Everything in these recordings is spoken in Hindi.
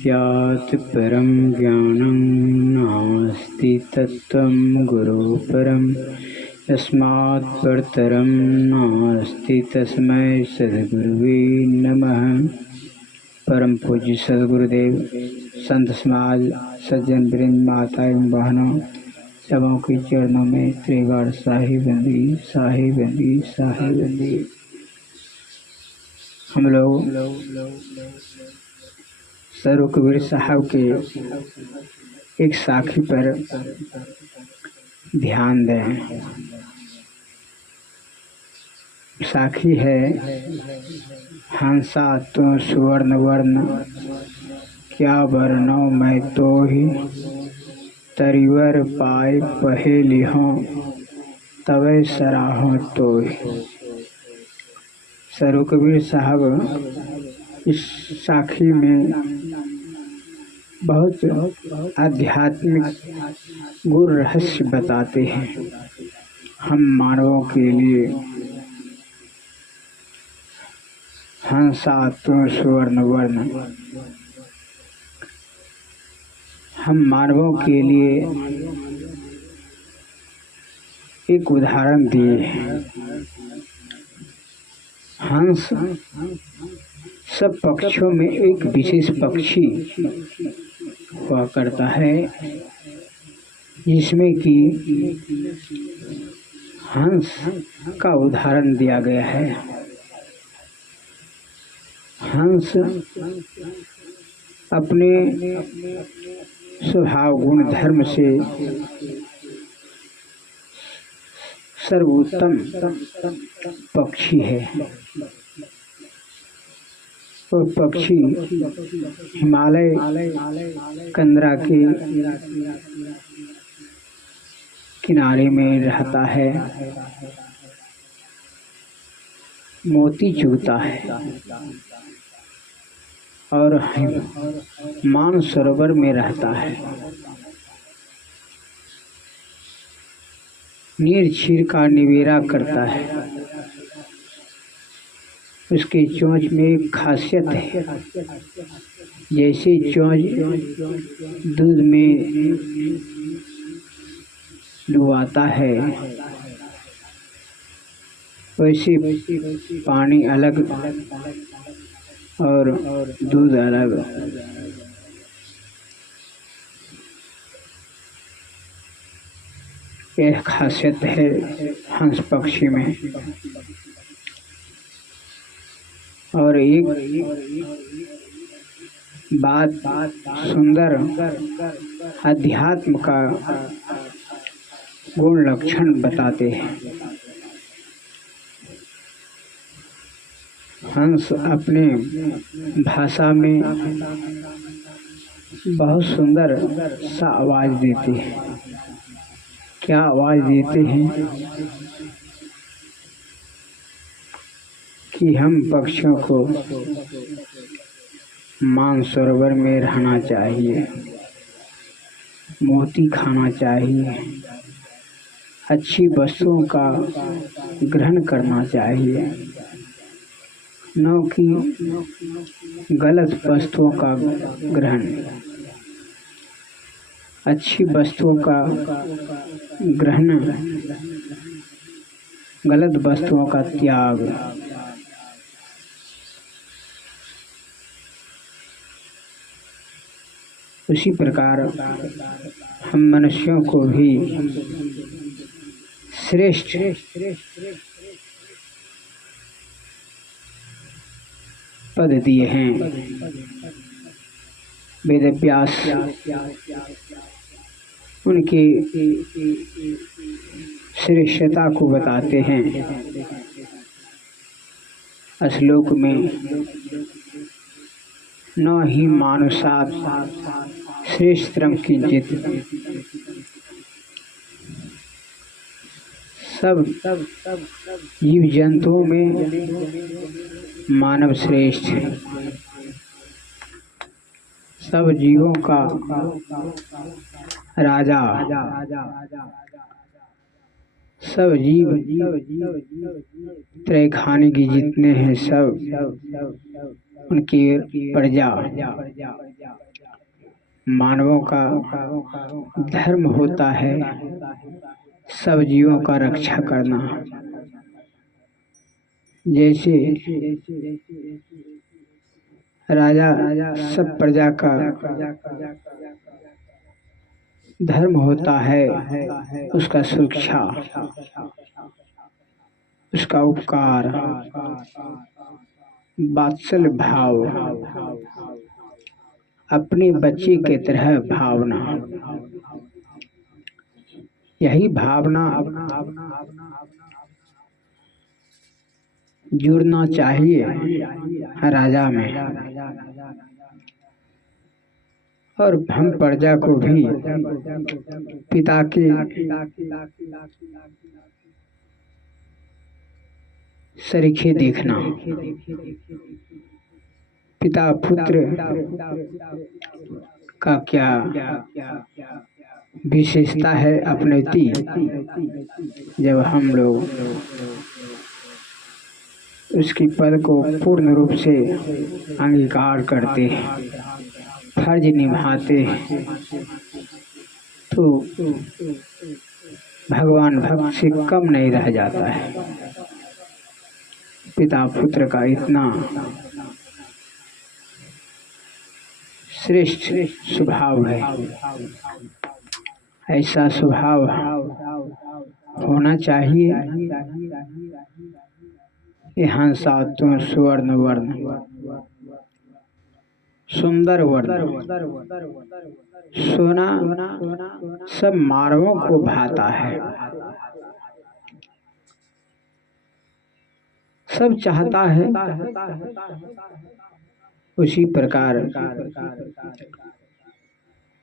सत्यात् परं ज्ञानं नास्ति तत्त्वं गुरुः परं यस्मात् परतरं नास्ति तस्मै सद्गुरुवे नमः। परम पूज्य सद्गुरुदेव, संत समाज, सज्जन वृंद, माता एवं बहनों, सबों के चरणों में त्रिवार शाही बंदी, शाही बंदी, शाही बंदी। हम लोग सर कबीर साहब के एक साखी पर ध्यान दें। साखी है, हंसा तो सुवर्ण वर्ण, क्या वर्णो मैं तो ही, तरिवर पाए पहे लिहों, तवे सराहों तो ही। सर कबीर साहब इस साखी में बहुत आध्यात्मिक गुरु रहस्य बताते हैं। हम मानवों के लिए हंसा तो सुवर्ण वर्ण, हम मानवों के लिए एक उदाहरण दिए हैं। हंस सब पक्षियों में एक विशेष पक्षी हुआ करता है, जिसमें कि हंस का उदाहरण दिया गया है। हंस अपने स्वभाव गुण धर्म से सर्वोत्तम पक्षी है। वो पक्षी हिमालय कंदरा के किनारे में रहता है, मोती चुगता है और मानसरोवर में रहता है। नीर क्षीर का निवेरा करता है। उसके चोंच में एक खासियत है, जैसे चोंच दूध में डुबाता है, वैसे पानी अलग और दूध अलग। यह खासियत है हंस पक्षी में। और एक बात सुंदर अध्यात्म का गुण लक्षण बताते हैं। हंस अपने भाषा में बहुत सुंदर सा आवाज देते हैं। क्या आवाज देते हैं कि हम पक्षियों को मानसरोवर में रहना चाहिए, मोती खाना चाहिए, अच्छी वस्तुओं का ग्रहण करना चाहिए, न कि गलत वस्तुओं का ग्रहण। अच्छी वस्तुओं का ग्रहण, गलत वस्तुओं का त्याग। उसी प्रकार हम मनुष्यों को भी श्रेष्ठ पद दिए हैं। वेद व्यास उनकी श्रेष्ठता को बताते हैं। श्लोक में न ही मानुषात् श्रेष्ठतरं किंचित्, सब जीव जंतुओं में मानव श्रेष्ठ है। सब जीवों का राजा, सब जीव त्रैखानी की जितने हैं सब उनकी प्रजा मानवों का धर्म होता है सब जीवों का रक्षा करना। जैसे राजा सब प्रजा का धर्म होता है उसका सुरक्षा, उसका उपकार, वात्सल्य भाव, अपने बच्चे के तरह भावना। यही भावना जुड़ना चाहिए राजा में, और हम प्रजा को भी पिता के सरीखे देखना। पिता पुत्र का क्या विशेषता है अपनति, जब हम लोग उसकी पद को पूर्ण रूप से अंगीकार करते हैं, फर्ज निभाते हैं, तो भगवान भक्त से कम नहीं रह जाता है। पिता पुत्र का इतना श्रेष्ठ स्वभाव है, ऐसा स्वभाव होना चाहिए। ये हंसा तुम सुवर्ण वर्ण सुंदर वर्ण, सोना सब मानवों को भाता है, सब चाहता है। उसी प्रकार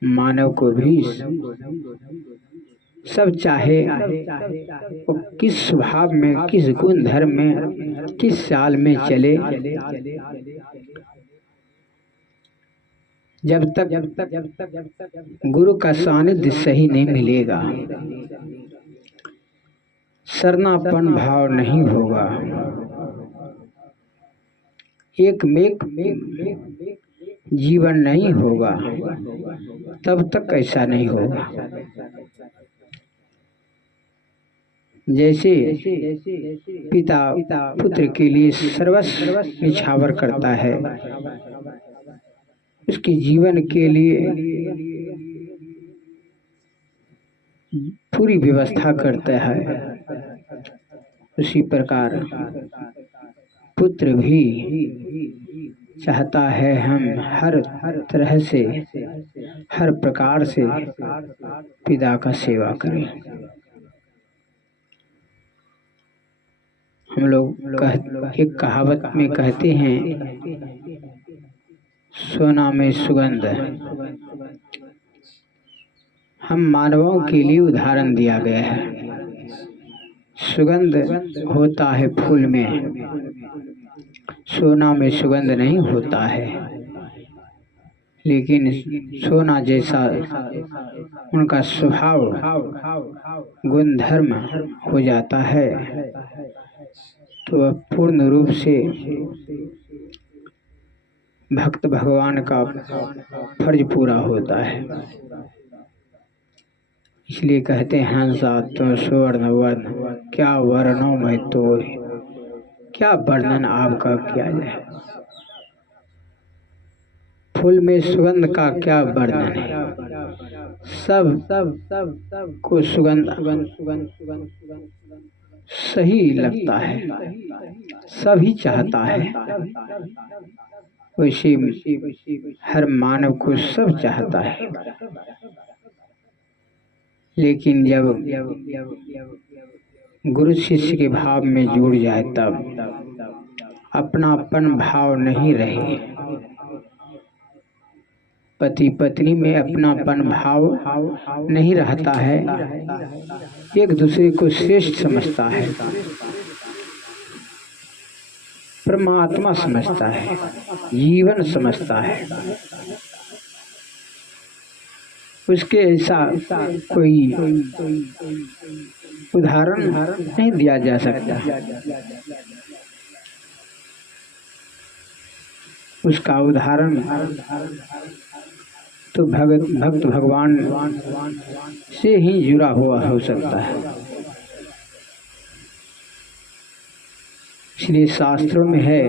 मानव को भी सब चाहे वो किस स्वभाव में, किस गुण धर्म में, किस साल में चले, जब तक गुरु का सानिध्य सही नहीं मिलेगा, शरणापन भाव नहीं होगा, एक मेक जीवन नहीं होगा, तब तक ऐसा नहीं होगा। जैसे पिता पुत्र के लिए सर्वस्व निछावर करता है, उसके जीवन के लिए पूरी व्यवस्था करता है, उसी प्रकार पुत्र भी चाहता है हम हर तरह से, हर प्रकार से पिता का सेवा करें। हम लोग एक कहावत में कहते हैं, सोना में सुगंध। हम मानवों के लिए उदाहरण दिया गया है। सुगंध होता है फूल में, सोना में सुगंध नहीं होता है। लेकिन सोना जैसा उनका स्वभाव गुण धर्म हो जाता है, तो वह पूर्ण रूप से भक्त भगवान का फर्ज पूरा होता है। इसलिए कहते हैं, हंसा तो सुवर्ण वर्ण, क्या वर्णों में तो क्या वर्णन आपका किया जाए। फूल में सुगंध का क्या वर्णन है। सब को सुगंध सही लगता है, सभी चाहता है। वैसे हर मानव को सब चाहता है। लेकिन जब गुरु शिष्य के भाव में जुड़ जाए, तब अपनापन भाव नहीं रहे। पति पत्नी में अपनापन भाव नहीं रहता है, एक दूसरे को श्रेष्ठ समझता है, परमात्मा समझता है, जीवन समझता है। उसके ऐसा कोई उदाहरण नहीं दिया जा सकता। उसका उदाहरण तो भक्त भगवान से ही जुड़ा हुआ हो सकता है। इसलिए शास्त्रों में है,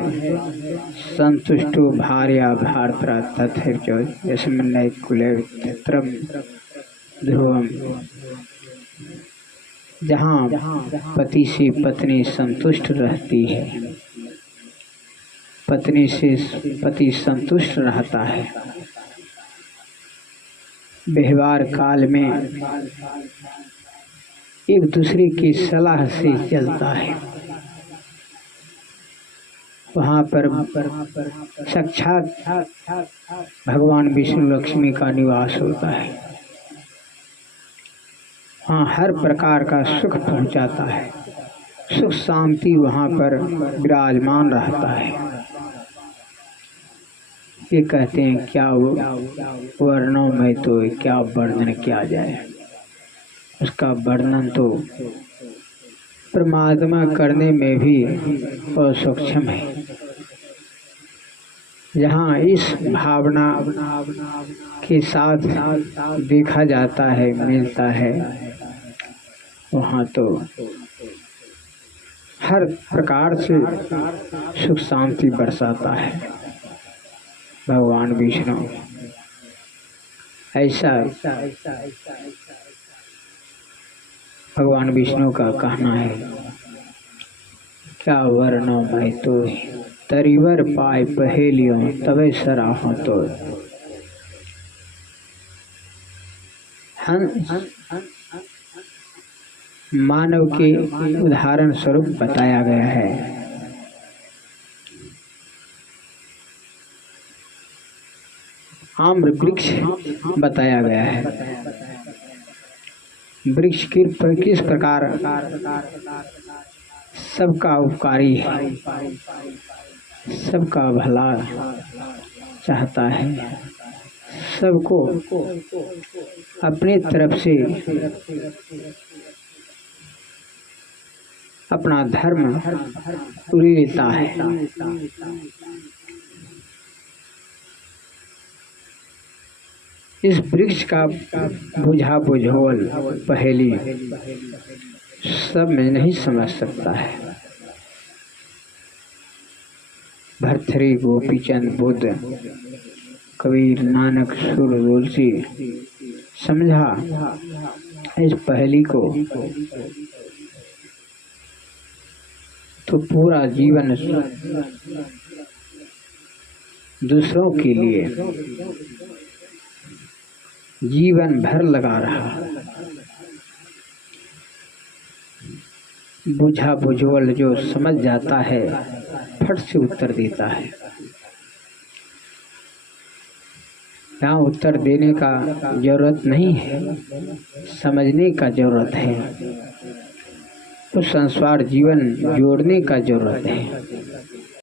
संतुष्टो भार्या भारतरा तथैर्च यस्मिन् कुले तत्रम ध्रुवम। जहाँ पति से पत्नी संतुष्ट रहती है, पत्नी से पति संतुष्ट रहता है, व्यवहार काल में एक दूसरे की सलाह से चलता है, वहाँ पर साक्षात भगवान विष्णु लक्ष्मी का निवास होता है। वहाँ हर प्रकार का सुख पहुँचाता है, सुख शांति वहाँ पर विराजमान रहता है। ये कहते हैं क्या वर्णों में तो क्या वर्णन किया जाए, उसका वर्णन तो परमात्मा करने में भी असक्षम है। जहाँ इस भावना के साथ देखा जाता है, मिलता है, वहाँ तो हर प्रकार से सुख शांति बरसाता है भगवान विष्णु। ऐसा भगवान विष्णु का कहना है, क्या वर्णों में तो तरीवर पाए पहेलियों तबे सराहों तो। मानव के उदाहरण स्वरूप बताया गया है। आम्र वृक्ष बताया गया है। वृक्ष किस प्रकार सबका उपकारी है, सबका भला चाहता है, सबको अपनी तरफ से अपना धर्म पूरी लेता है। इस वृक्ष का बुझा बुझोल पहेली सब में नहीं समझ सकता है। भर्तृहरि, गोपीचंद, बुद्ध, कबीर, नानक, सूर, तुलसी समझा इस पहेली को तो पूरा जीवन दूसरों के लिए जीवन भर लगा रहा। बुझा बुझवल जो समझ जाता है फट से उत्तर देता है। यहाँ उत्तर देने का जरूरत नहीं है, समझने का जरूरत है, तो संसार जीवन जोड़ने का जरूरत है।